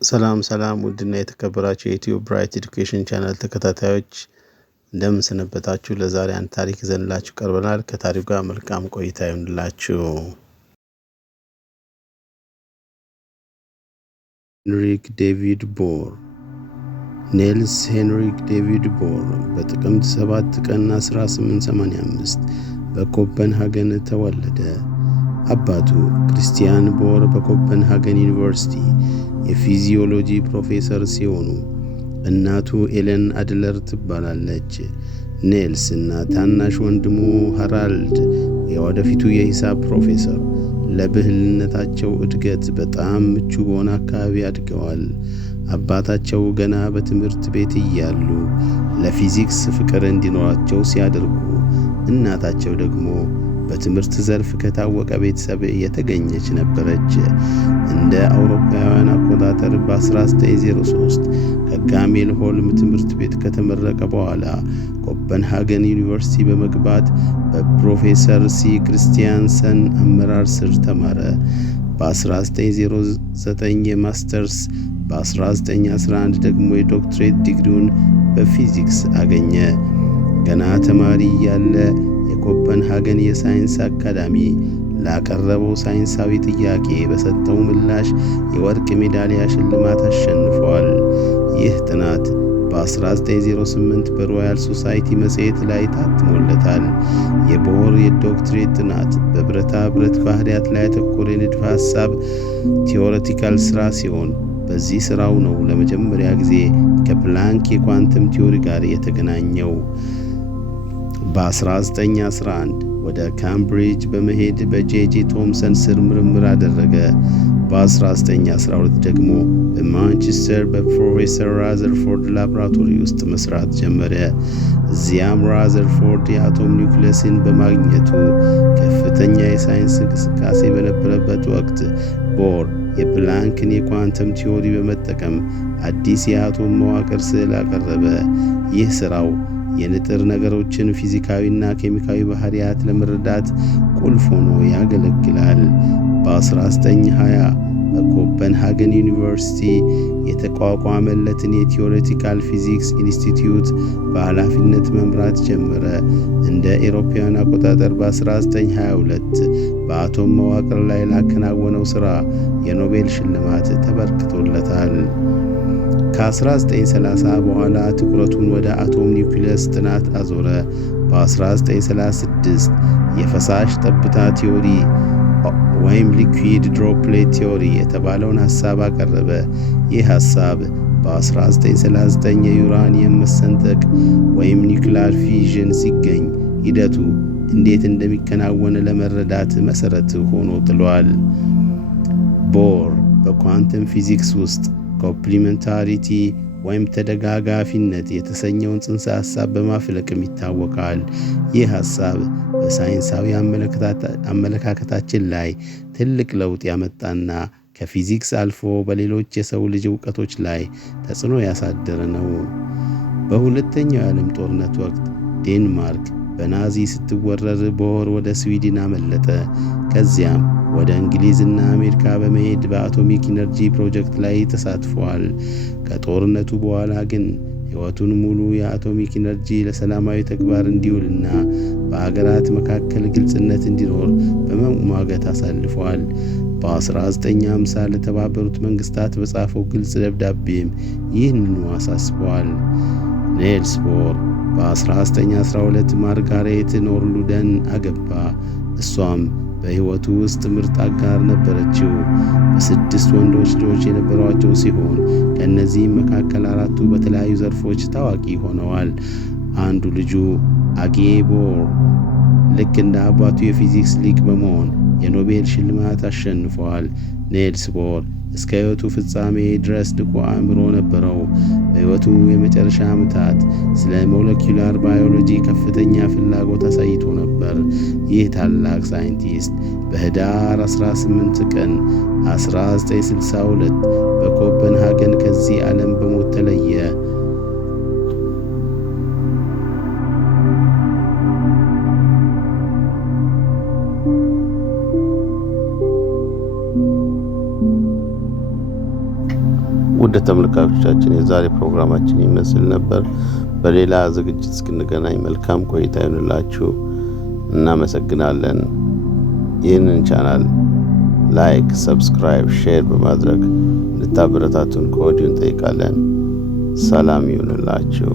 ሰላም ውድና የተከበራችሁ የዩቲዩብ ብራይት ኤዱኬሽን ቻናል ተከታታዮች እንደምን ሰነበታችሁ? ለዛሬ አንድ ታሪክ ይዘንላችሁ ቀርበናል። ከታሪኩ ጋር መልካም ቆይታ ይሁንላችሁ። ሄንሪክ ዴቪድ ቦር ኔልስ ሄንሪክ ዴቪድ ቦር በጥቅምት 7 ቀን 1885 በኮፐንሃገን ተወለደ። አባቱ ክርስቲያን ቦር በኮፐንሃገን ዩኒቨርሲቲ የፊዚዮሎጂ ፕሮፌሰር ሲሆኑ እናቱ ኤለን አድለር ትባላለች። ኔልስ እና ታናሽ ወንድሙ ሃራልድ የወደፊቱ የሂሳብ ፕሮፌሰር ለብህልነታቸው እድገት በጣም ምቹ በሆነ አካባቢ አድገዋል። አባታቸው ገና በትምህርት ቤት እያሉ ለፊዚክስ ፍቅር እንዲኖራቸው ሲያደርጉ፣ እናታቸው ደግሞ በትምህርት ዘርፍ ከታወቀ ቤተሰብ የተገኘች ነበረች። እንደ አውሮፓውያን አቆጣጠር በ1903 ከጋሜል ሆልም ትምህርት ቤት ከተመረቀ በኋላ ኮፐንሃገን ዩኒቨርሲቲ በመግባት በፕሮፌሰር ሲ ክርስቲያንሰን አመራር ስር ተማረ። በ1909 የማስተርስ በ1911 ደግሞ የዶክትሬት ዲግሪውን በፊዚክስ አገኘ። ገና ተማሪ ያለ የኮፐንሃገን የሳይንስ አካዳሚ ላቀረበው ሳይንሳዊ ጥያቄ በሰጠው ምላሽ የወርቅ ሜዳሊያ ሽልማት አሸንፏል። ይህ ጥናት በ1908 በሮያል ሶሳይቲ መጽሔት ላይ ታትሞለታል። የቦር የዶክትሬት ጥናት በብረታ ብረት ባህሪያት ላይ ያተኮረ የንድፈ ሐሳብ ቲዎሬቲካል ሥራ ሲሆን በዚህ ሥራው ነው ለመጀመሪያ ጊዜ ከፕላንክ የኳንተም ቲዎሪ ጋር የተገናኘው። በ1911 ወደ ካምብሪጅ በመሄድ በጄጂ ቶምሰን ስር ምርምር አደረገ። በ1912 ደግሞ በማንቸስተር በፕሮፌሰር ራዘርፎርድ ላቦራቶሪ ውስጥ መስራት ጀመረ። እዚያም ራዘርፎርድ የአቶም ኒውክለስን በማግኘቱ ከፍተኛ የሳይንስ እንቅስቃሴ በነበረበት ወቅት ቦር የፕላንክን የኳንተም ቲዎሪ በመጠቀም አዲስ የአቶም መዋቅር ስዕል አቀረበ። ይህ ሥራው የንጥር ነገሮችን ፊዚካዊና ኬሚካዊ ባህሪያት ለመረዳት ቁልፍ ሆኖ ያገለግላል። በ1920 በኮፐንሃገን ዩኒቨርሲቲ የተቋቋመለትን የቲዎሬቲካል ፊዚክስ ኢንስቲትዩት በኃላፊነት መምራት ጀመረ። እንደ ኤሮፓውያን አቆጣጠር በ1922 በአቶም መዋቅር ላይ ላከናወነው ሥራ የኖቤል ሽልማት ተበርክቶለታል። ከ1930 በኋላ ትኩረቱን ወደ አቶም ኒውክለስ ጥናት አዞረ። በ1936 የፈሳሽ ጠብታ ቲዎሪ ወይም ሊኩዊድ ድሮፕሌት ቲዎሪ የተባለውን ሐሳብ አቀረበ። ይህ ሐሳብ በ1939 የዩራኒየም መሰንጠቅ ወይም ኒውክሊየር ፊዥን ሲገኝ ሂደቱ እንዴት እንደሚከናወን ለመረዳት መሠረት ሆኖ ጥሏል። ቦር በኳንተም ፊዚክስ ውስጥ ኮምፕሊሜንታሪቲ ወይም ተደጋጋፊነት የተሰኘውን ጽንሰ ሐሳብ በማፍለቅም ይታወቃል። ይህ ሐሳብ በሳይንሳዊ አመለካከታችን ላይ ትልቅ ለውጥ ያመጣና ከፊዚክስ አልፎ በሌሎች የሰው ልጅ ዕውቀቶች ላይ ተጽዕኖ ያሳደረ ነው። በሁለተኛው የዓለም ጦርነት ወቅት ዴንማርክ በናዚ ስትወረር ቦር ወደ ስዊድን አመለጠ። ከዚያም ወደ እንግሊዝና አሜሪካ በመሄድ በአቶሚክ ኢነርጂ ፕሮጀክት ላይ ተሳትፏል። ከጦርነቱ በኋላ ግን ሕይወቱን ሙሉ የአቶሚክ ኢነርጂ ለሰላማዊ ተግባር እንዲውልና በአገራት መካከል ግልጽነት እንዲኖር በመሟገት አሳልፏል። በ1950 ለተባበሩት መንግስታት በጻፈው ግልጽ ደብዳቤም ይህንኑ አሳስቧል። ኔልስ ቦር በ1912 ማርጋሬት ኖርሉደን አገባ። እሷም በሕይወቱ ውስጥ ምርጥ አጋር ነበረችው። በ6 ወንዶች ልጆች የነበሯቸው ሲሆን ከእነዚህም መካከል 4ቱ በተለያዩ ዘርፎች ታዋቂ ሆነዋል። አንዱ ልጁ አጌ ቦር ልክ እንደ አባቱ የፊዚክስ ሊቅ በመሆን የኖቤል ሽልማት አሸንፏል። ኔልስ ቦር እስከ ሕይወቱ ፍጻሜ ድረስ ንቁ አእምሮ ነበረው። በሕይወቱ የመጨረሻ ዓመታት ስለ ሞለኪውላር ባዮሎጂ ከፍተኛ ፍላጎት አሳይቶ ነበር። ይህ ታላቅ ሳይንቲስት በህዳር 18 ቀን 1962 በኮፐንሃገን ከዚህ ዓለም በሞት ተለየ። ውድ ተመልካቾቻችን የዛሬ ፕሮግራማችን ይመስል ነበር። በሌላ ዝግጅት እስክንገናኝ መልካም ቆይታ ይሁንላችሁ። እናመሰግናለን። ይህንን ቻናል ላይክ፣ ሰብስክራይብ፣ ሼር በማድረግ እንድታበረታቱን ከወዲሁ እንጠይቃለን። ሰላም ይሁንላችሁ።